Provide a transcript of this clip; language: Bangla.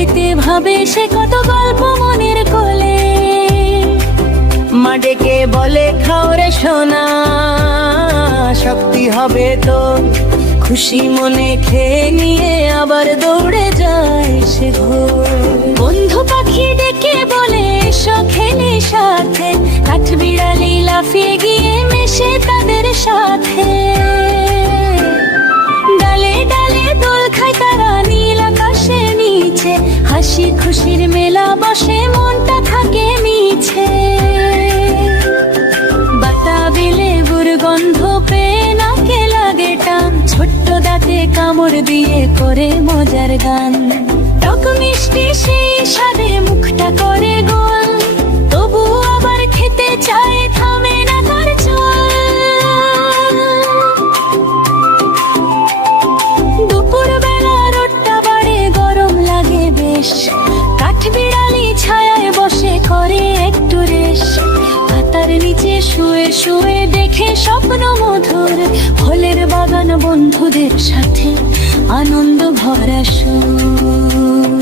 খেতে ভাবে সে কত গল্প মনের কোলে। মা ডেকে বলে খাও রে সোনা, শক্তি হবে তো। খুশি মনে খেয়ে নিয়ে আবার দৌড়ে যায় সে ঘোর। বন্ধু পাখি ডেকে বলে এসো খেলি সাথে, কাঠবিড়ালি লাফিয়ে গিয়ে মেশে তাদের সাথে। ডালে ডালে দোল খায় তারা নীল আকাশের নিচে, হাসি খুশির মেলা বসে মনটা থাকে মিছে। বাতাবি লেবুর গন্ধ পেয়ে নাকে লাগে টান, ছোট্ট দাঁতে কামড় দিয়ে করে মজার গান। টক মিষ্টি সেই স্বাদে মুখটা করে গোল, তবু আবার খেতে চায় থামে না তার চল। দুপুর বেলা রোদটা বাড়ে গরম লাগে বেশ, কাঠবিড়ালি ছায়ায় বসে করে একটু রেশ। পাতার নিচে শুয়ে শুয়ে দেখে স্বপ্ন মধুর, ফলের বাগান বন্ধুদের সাথে আনন্দ ভরা সুর।